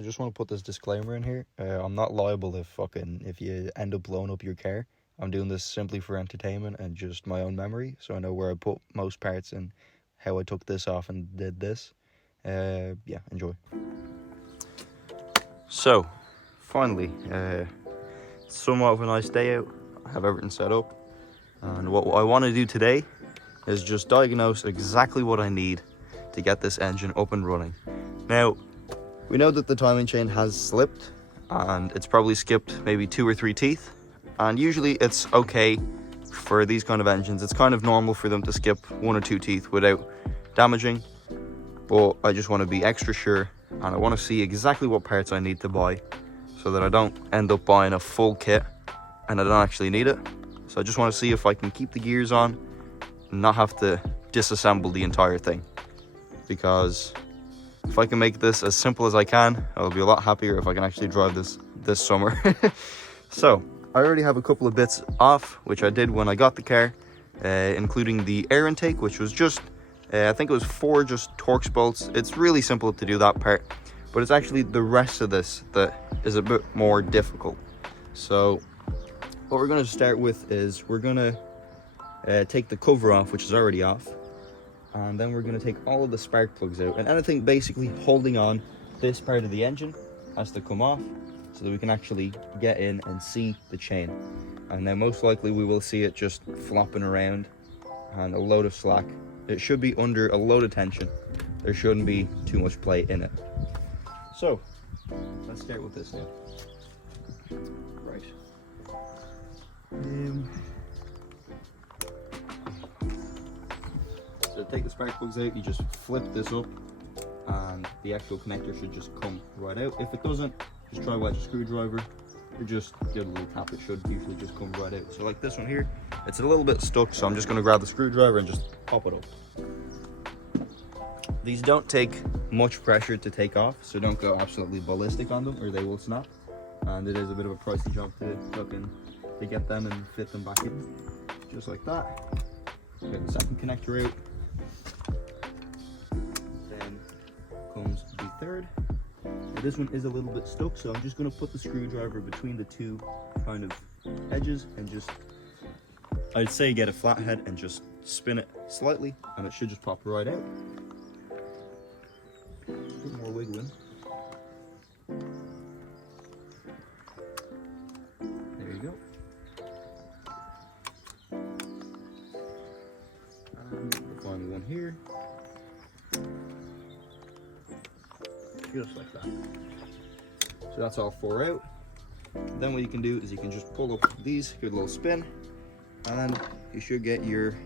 I just want to put this disclaimer in here. I'm not liable if you end up blowing up your car. I'm doing this simply for entertainment and just my own memory, so I know where I put most parts and how I took this off and did this. Yeah, enjoy. So, finally, somewhat of a nice day out. I have everything set up, and what I want to do today is just diagnose exactly what I need to get this engine up and running. Now, we know that the timing chain has slipped, and it's probably skipped maybe 2 or 3 teeth, and usually it's okay for these kind of engines. It's kind of normal for them to skip 1 or 2 teeth without damaging, but I just want to be extra sure, and I want to see exactly what parts I need to buy so that I don't end up buying a full kit and I don't actually need it. So I just want to see if I can keep the gears on and not have to disassemble the entire thing, because if I can make this as simple as I can, I'll be a lot happier if I can actually drive this summer. So I already have a couple of bits off, which I did when I got the car, including the air intake, which was just I think it was 4 just Torx bolts. It's really simple to do that part, but it's actually the rest of this that is a bit more difficult. So what we're going to start with is we're going to take the cover off, which is already off, and then we're going to take all of the spark plugs out, and anything basically holding on this part of the engine has to come off so that we can actually get in and see the chain. And then most likely we will see it just flopping around and a load of slack. It should be under a load of tension. There shouldn't be too much play in it. So let's start with this now. Right. So take the spark plugs out, you just flip this up and the actual connector should just come right out. If it doesn't, just try wedge a screwdriver or just give a little tap. It should usually just come right out. So like this one here, it's a little bit stuck, so I'm just going to grab the screwdriver and just pop it up. These don't take much pressure to take off, so don't go absolutely ballistic on them or they will snap. And it is a bit of a pricey job to get them and fit them back in, just like that. Get the second connector out. Then comes the third. Now this one is a little bit stuck, so I'm just going to put the screwdriver between the 2 kind of edges and just, I'd say, get a flathead and just spin it slightly, and it should just pop right out. A bit more wiggling. There you go. And the final one here. Just like that. So that's all 4 out. Then what you can do is you can just pull up these, give it a little spin, and you should get your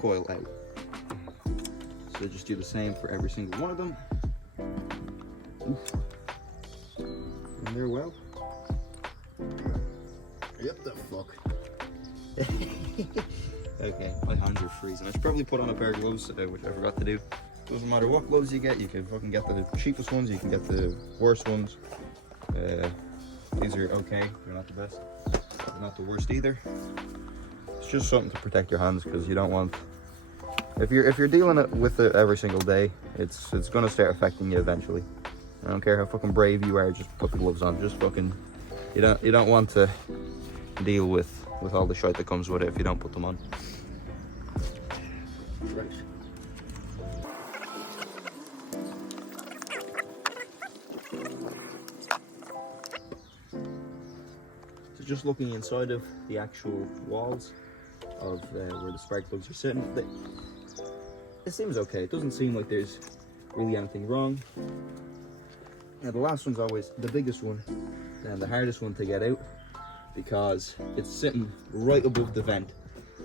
coil out. So just do the same for every single one of them. Oof. And they're well. What the fuck? Okay, my hands are freezing. I should probably put on a pair of gloves, which I forgot to do. Doesn't matter what gloves you get, you can fucking get the cheapest ones, you can get the worst ones. These are okay, they're not the best, they're not the worst either. It's just something to protect your hands, because you don't want, if you're dealing with it every single day, it's gonna start affecting you eventually. I don't care how fucking brave you are, just put the gloves on. Just fucking, you don't want to deal with all the shite that comes with it if you don't put them on. Right. So just looking inside of the actual walls of where the spark plugs are sitting, it seems okay. It doesn't seem like there's really anything wrong. Now the last one's always the biggest one and the hardest one to get out, because it's sitting right above the vent.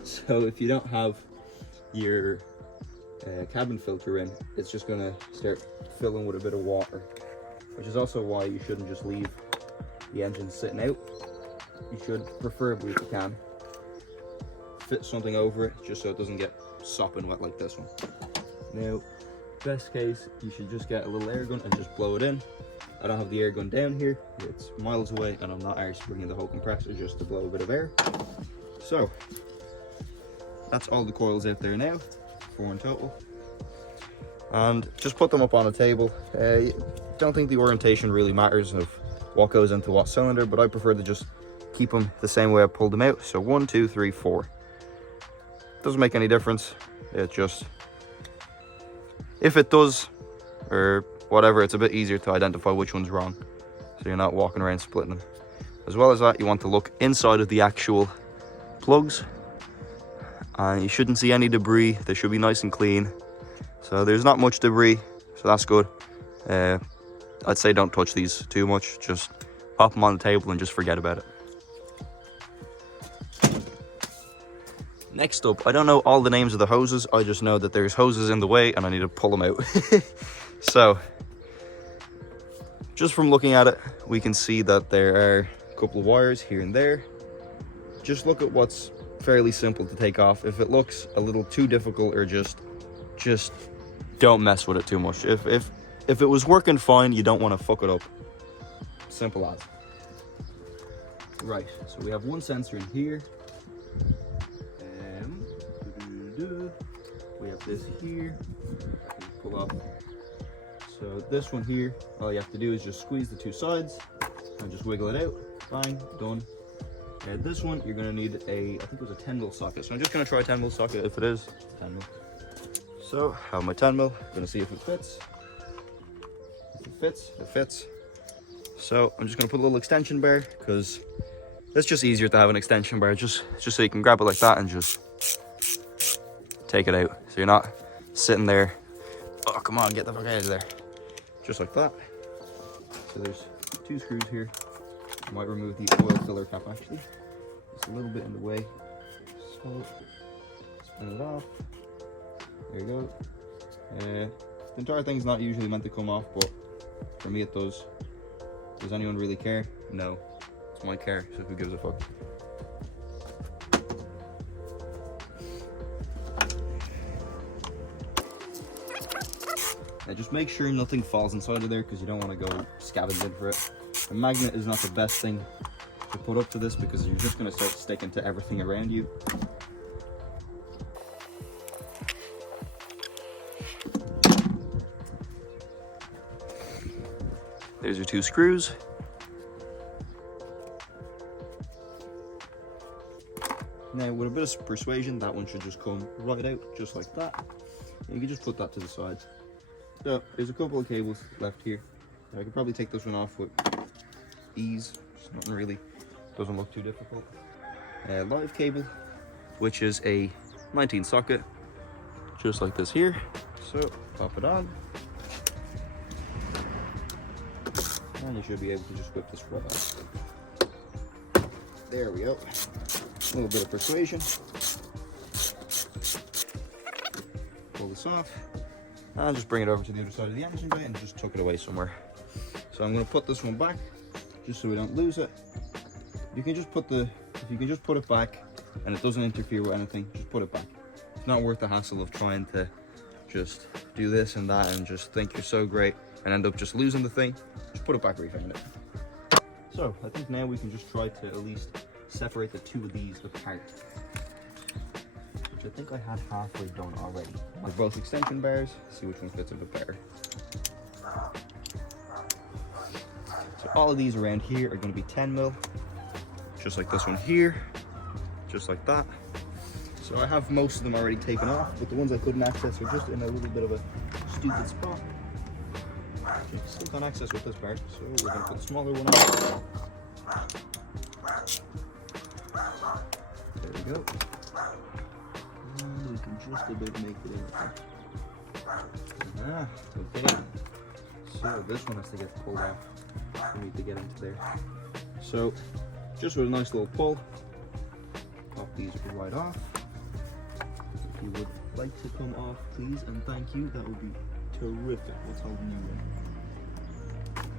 So if you don't have your cabin filter in, it's just going to start filling with a bit of water, which is also why you shouldn't just leave the engine sitting out. You should, preferably if you can, fit something over it just so it doesn't get sopping wet like this one. Now, best case, you should just get a little air gun and just blow it in. I don't have the air gun down here, it's miles away, and I'm not arse bringing the whole compressor just to blow a bit of air. So that's all the coils out there now, 4 in total, and just put them up on a table. don't think the orientation really matters of what goes into what cylinder, but I prefer to just keep them the same way I pulled them out. So 1, 2, 3, 4. Doesn't make any difference. It just, if it does or whatever, it's a bit easier to identify which one's wrong, so you're not walking around splitting them. As well as that, you want to look inside of the actual plugs, and you shouldn't see any debris. They should be nice and clean. So there's not much debris, so that's good. I'd say don't touch these too much. Just pop them on the table and just forget about it. Next up, I don't know all the names of the hoses. I just know that there's hoses in the way and I need to pull them out. So, just from looking at it, we can see that there are a couple of wires here and there. Just look at what's fairly simple to take off. If it looks a little too difficult, or just don't mess with it too much. If it was working fine, you don't want to fuck it up. Simple as. Right, so we have one sensor in here. We have this here. Pull off. So this one here, all you have to do is just squeeze the two sides and just wiggle it out. Bang, done. And this one, you're gonna need I think it was a 10mm socket. So I'm just gonna try a 10mm socket. If it is, it's 10mm. So I have my 10mm. Gonna see if it fits. If it fits, it fits. So I'm just gonna put a little extension bar, because it's just easier to have an extension bar, just so you can grab it like that and just take it out. So you're not sitting there, oh come on, get the fuck out of there. Just like that. So there's 2 screws here. I might remove the oil filler cap actually. It's a little bit in the way. So spin it off. There you go. The entire thing's not usually meant to come off, but for me it does. Does anyone really care? No. It's my car, so who gives a fuck? Now just make sure nothing falls inside of there, because you don't want to go scavenging for it. A magnet is not the best thing to put up to this, because you're just going to start sticking to everything around you. There's your 2 screws. Now with a bit of persuasion, that one should just come right out, just like that. And you can just put that to the side. So there's a couple of cables left here. I could probably take this one off with ease. It's nothing really, doesn't look too difficult. Live cable, which is a 19 socket, just like this here. So pop it on. And you should be able to just whip this right off. There we go. A little bit of persuasion. Pull this off. And just bring it over to the other side of the engine bay and just tuck it away somewhere. So I'm going to put this one back, just so we don't lose it. You can just put it back and it doesn't interfere with anything, just put it back. It's not worth the hassle of trying to just do this and that and just think you're so great and end up just losing the thing. Just put it back where you found it. So I think now we can just try to at least separate the 2 of these apart, which I think I had halfway done already. They're both extension bars, see which one fits a bit better. So all of these around here are going to be 10mm, just like this one here, just like that. So I have most of them already taken off, but the ones I couldn't access are just in a little bit of a stupid spot. You still can't access with this part, so we're going to put the smaller one on. There we go. And we can just about make it in. Ah, okay. So this one has to get pulled off. We need to get into there. So, just with a nice little pull, pop these right off. If you would like to come off, please and thank you, that would be terrific. What's holding you in?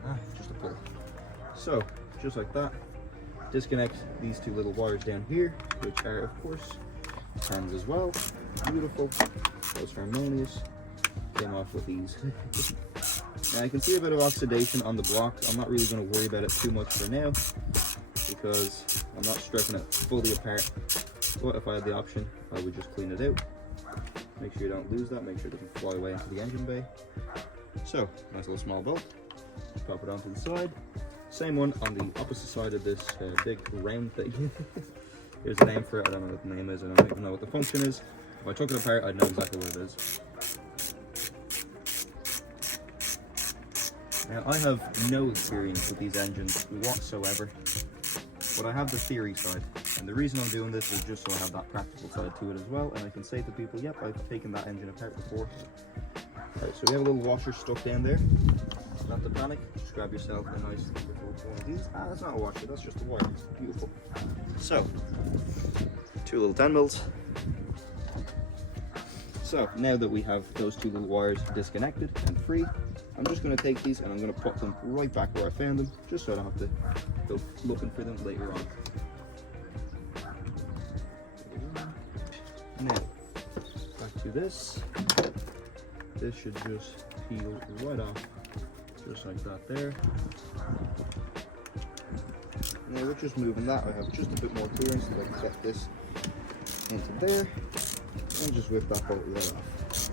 Ah, just a pull. So, just like that, disconnect these 2 little wires down here, which are of course pens as well. Beautiful. Those harmonious. Came off with these. Now I can see a bit of oxidation on the block. I'm not really going to worry about it too much for now, because I'm not stripping it fully apart. But if I had the option, I would just clean it out. Make sure you don't lose that, make sure it doesn't fly away into the engine bay. So, nice little small bolt. Pop it onto the side. Same one on the opposite side of this big round thing. There's a name for it, I don't know what the name is, and I don't even know what the function is. If I took it apart, I'd know exactly what it is. Now, I have no experience with these engines whatsoever, but I have the theory side. And the reason I'm doing this is just so I have that practical side to it as well, and I can say to people, yep, I've taken that engine apart before. Alright, so we have a little washer stuck down there. Not to panic, just grab yourself a nice little one of these. That's not a washer, that's just a wire. Beautiful. So, 2 little 10 mils. So, now that we have those 2 little wires disconnected and free, I'm just going to take these and I'm going to put them right back where I found them, just so I don't have to go looking for them later on. Now, back to this. This should just peel right off, just like that there. Now we're just moving that. I have just a bit more clearance so I can get this into there, and just whip that bolt right off.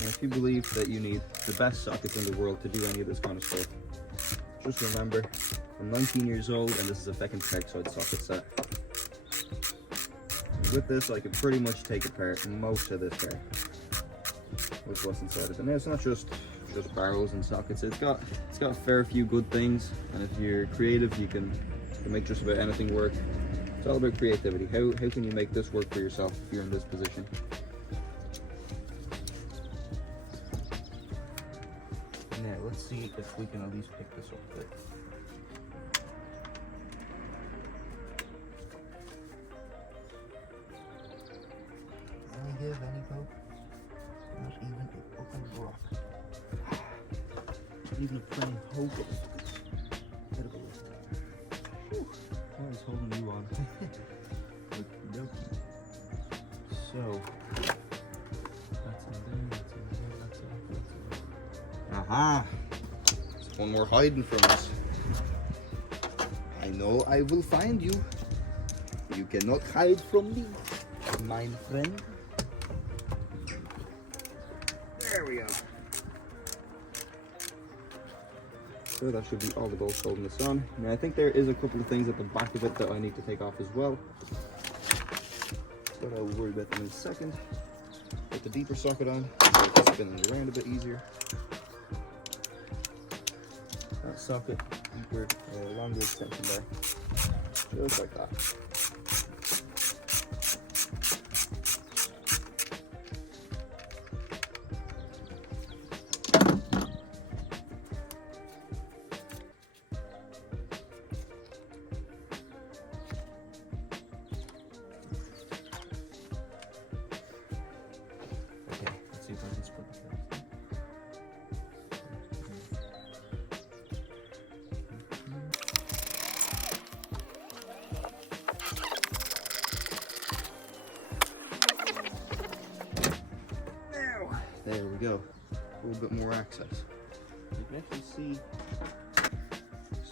Now, if you believe that you need the best sockets in the world to do any of this kind of stuff, just remember, I'm 19 years old and this is a fucking Peg-side socket set. With this, I can pretty much take apart most of this here, with what's inside of it. Now, it's not just barrels and sockets. It's got a fair few good things, and if you're creative, you can make just about anything work. It's all about creativity. How can you make this work for yourself if you're in this position? Now, let's see if we can at least pick this up a bit. Give any hope? Not even a fucking rock. Not even a plain hope of it. Bit of a lift. Whew. I was holding you on. So, that's in there, that's in there. Aha! There's one more hiding from us. I know I will find you. You cannot hide from me, my friend. There we go. So that should be all the bolts holding this on. Now I think there is a couple of things at the back of it that I need to take off as well, but I will worry about them in a second. Put the deeper socket on, so it's spinning around a bit easier. That socket, deeper, longer extension there, just like that. There we go, a little bit more access. You can actually see,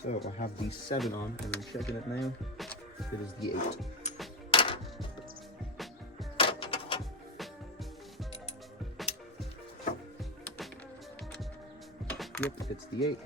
so I have the 7 on and I'm checking it now, it is the 8. Yep, it's the 8.